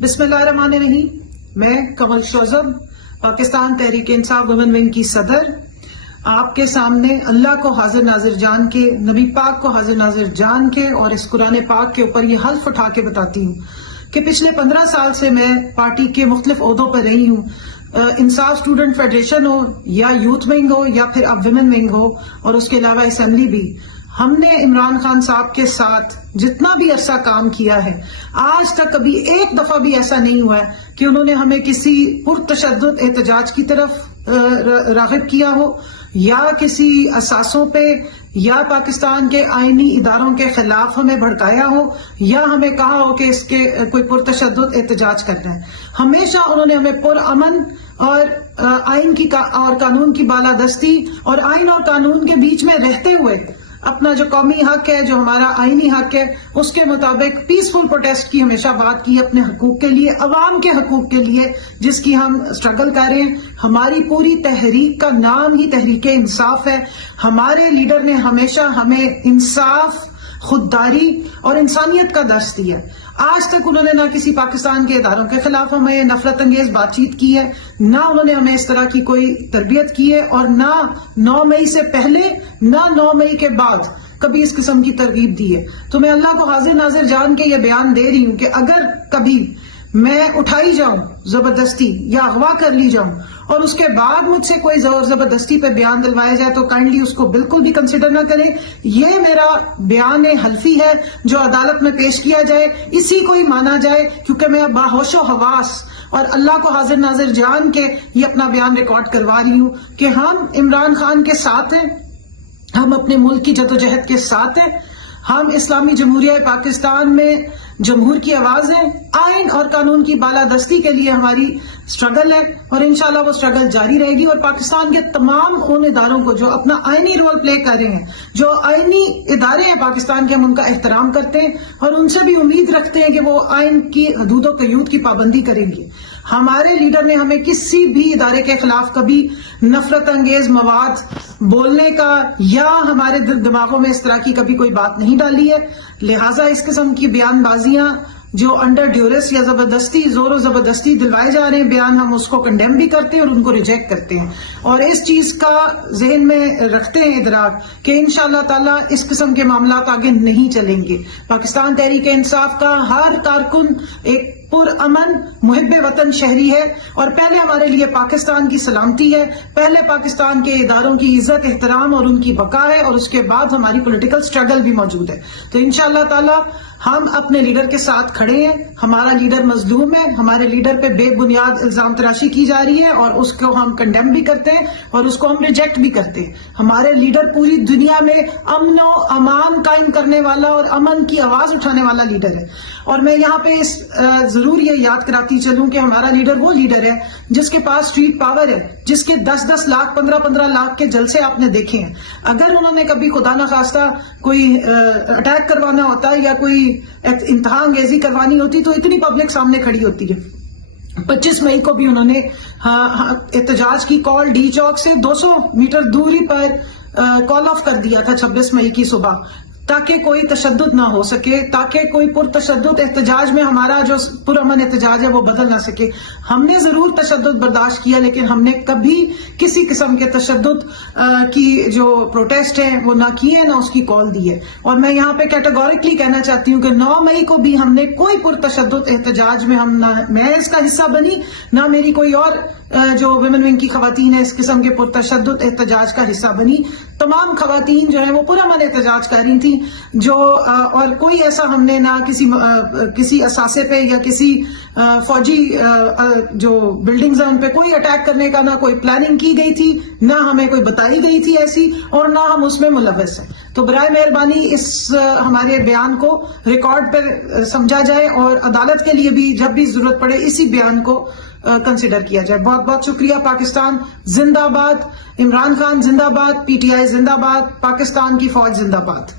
بسم اللہ الرحمن الرحیم. میں کمل شوزب، پاکستان تحریک انصاف وومن ونگ کی صدر، آپ کے سامنے اللہ کو حاضر ناظر جان کے، نبی پاک کو حاضر ناظر جان کے اور اس قرآن پاک کے اوپر یہ حلف اٹھا کے بتاتی ہوں کہ پچھلے 15 سال سے میں پارٹی کے مختلف عہدوں پر رہی ہوں. انصاف اسٹوڈنٹ فیڈریشن ہو یا یوتھ ونگ ہو یا پھر اب ویمن ونگ ہو اور اس کے علاوہ اسمبلی بھی، ہم نے عمران خان صاحب کے ساتھ جتنا بھی عرصہ کام کیا ہے، آج تک کبھی ایک دفعہ بھی ایسا نہیں ہوا ہے کہ انہوں نے ہمیں کسی پرتشدد احتجاج کی طرف راغب کیا ہو، یا کسی اثاثوں پہ یا پاکستان کے آئینی اداروں کے خلاف ہمیں بھڑکایا ہو، یا ہمیں کہا ہو کہ اس کے کوئی پرتشدد احتجاج کرنا ہے. ہمیشہ انہوں نے ہمیں پرامن اور آئین کی اور قانون کی بالادستی اور آئین اور قانون کے بیچ میں رہتے ہوئے اپنا جو قومی حق ہے، جو ہمارا آئینی حق ہے، اس کے مطابق پیسفل پروٹیسٹ کی ہمیشہ بات کی، اپنے حقوق کے لیے، عوام کے حقوق کے لیے جس کی ہم اسٹرگل کر رہے ہیں. ہماری پوری تحریک کا نام ہی تحریک انصاف ہے. ہمارے لیڈر نے ہمیشہ ہمیں انصاف، خودداری اور انسانیت کا درس دیا. آج تک انہوں نے نہ کسی پاکستان کے اداروں کے خلاف ہمیں نفرت انگیز بات چیت کی ہے، نہ انہوں نے ہمیں اس طرح کی کوئی تربیت کی ہے، اور نہ 9 مئی سے پہلے نہ 9 مئی کے بعد کبھی اس قسم کی ترغیب دی ہے. تو میں اللہ کو حاضر ناظر جان کے یہ بیان دے رہی ہوں کہ اگر کبھی میں اٹھائی جاؤں زبردستی یا اغوا کر لی جاؤں اور اس کے بعد مجھ سے کوئی زور زبردستی پہ بیان دلوایا جائے تو کائنڈلی اس کو بالکل بھی کنسیڈر نہ کریں. یہ میرا بیان حلفی ہے جو عدالت میں پیش کیا جائے، اسی کو ہی مانا جائے، کیونکہ میں باہوش و حواس اور اللہ کو حاضر ناظر جان کے یہ اپنا بیان ریکارڈ کروا رہی ہوں کہ ہم عمران خان کے ساتھ ہیں، ہم اپنے ملک کی جدوجہد کے ساتھ ہیں، ہم اسلامی جمہوریہ پاکستان میں جمہور کی آواز ہے، آئین اور قانون کی بالادستی کے لیے ہماری اسٹرگل ہے، اور انشاءاللہ وہ اسٹرگل جاری رہے گی. اور پاکستان کے تمام ان اداروں کو جو اپنا آئینی رول پلے کر رہے ہیں، جو آئینی ادارے ہیں پاکستان کے، ہم ان کا احترام کرتے ہیں اور ان سے بھی امید رکھتے ہیں کہ وہ آئین کی حدود و قیود کی پابندی کریں گے. ہمارے لیڈر نے ہمیں کسی بھی ادارے کے خلاف کبھی نفرت انگیز مواد بولنے کا یا ہمارے دماغوں میں اس طرح کی کبھی کوئی بات نہیں ڈالی ہے. لہٰذا اس قسم کی بیان بازیاں جو انڈر ڈیورس یا زبردستی، زور و زبردستی دلوائے جا رہے ہیں بیان، ہم اس کو کنڈیم بھی کرتے ہیں اور ان کو ریجیکٹ کرتے ہیں، اور اس چیز کا ذہن میں رکھتے ہیں ادراک کہ انشاءاللہ تعالیٰ اس قسم کے معاملات آگے نہیں چلیں گے. پاکستان تحریک انصاف کا ہر کارکن ایک پرامن محب وطن شہری ہے، اور پہلے ہمارے لیے پاکستان کی سلامتی ہے، پہلے پاکستان کے اداروں کی عزت احترام اور ان کی بقا ہے، اور اس کے بعد ہماری پولیٹیکل سٹرگل بھی موجود ہے. تو انشاءاللہ تعالی ہم اپنے لیڈر کے ساتھ کھڑے ہیں. ہمارا لیڈر مظلوم ہے، ہمارے لیڈر پہ بے بنیاد الزام تراشی کی جا رہی ہے، اور اس کو ہم کنڈیم بھی کرتے ہیں اور اس کو ہم ریجیکٹ بھی کرتے ہیں. ہمارے لیڈر پوری دنیا میں امن و امان قائم کرنے والا اور امن کی آواز اٹھانے والا لیڈر ہے. اور میں یہاں پہ ضرور یہ یاد کراتی چلوں کہ ہمارا لیڈر وہ لیڈر ہے جس کے پاس اسٹریٹ پاور ہے، جس کے 10-10 لاکھ 15-15 لاکھ کے جلسے آپ نے دیکھے ہیں. اگر انہوں نے کبھی خدا نخواستہ کوئی اٹیک کروانا ہوتا ہے یا کوئی انتہا انگیزی کروانی ہوتی تو اتنی پبلک سامنے کھڑی ہوتی ہے. 25 مئی کو بھی انہوں نے احتجاج کی کال ڈی چوک سے 200 میٹر دوری پر کال آف کر دیا تھا 26 مئی کی صبح، تاکہ کوئی تشدد نہ ہو سکے، تاکہ کوئی پرتشدد احتجاج میں ہمارا جو پرامن احتجاج ہے وہ بدل نہ سکے. ہم نے ضرور تشدد برداشت کیا، لیکن ہم نے کبھی کسی قسم کے تشدد کی جو پروٹیسٹ ہے وہ نہ کی ہے، نہ اس کی کال دی ہے. اور میں یہاں پہ کیٹیگوریکلی کہنا چاہتی ہوں کہ 9 مئی کو بھی ہم نے کوئی پرتشدد احتجاج میں نہ میں اس کا حصہ بنی، نہ میری کوئی اور جو ویمن ونگ کی خواتین ہیں اس قسم کے پرتشدد احتجاج کا حصہ بنی. تمام خواتین جو ہیں وہ پرامن احتجاج کر رہی تھیں، جو اور کوئی ایسا ہم نے نہ کسی اثاثے پہ یا کسی فوجی جو بلڈنگز ہیں ان پہ کوئی اٹیک کرنے کا نہ کوئی پلاننگ کی گئی تھی، نہ ہمیں کوئی بتائی گئی تھی ایسی، اور نہ ہم اس میں ملوث ہیں. تو برائے مہربانی اس ہمارے بیان کو ریکارڈ پر سمجھا جائے اور عدالت کے لیے بھی جب بھی ضرورت پڑے اسی بیان کو کنسیڈر کیا جائے. بہت بہت شکریہ. پاکستان زندہ باد، عمران خان زندہ باد، PTI زندہ باد، پاکستان کی فوج زندہ باد.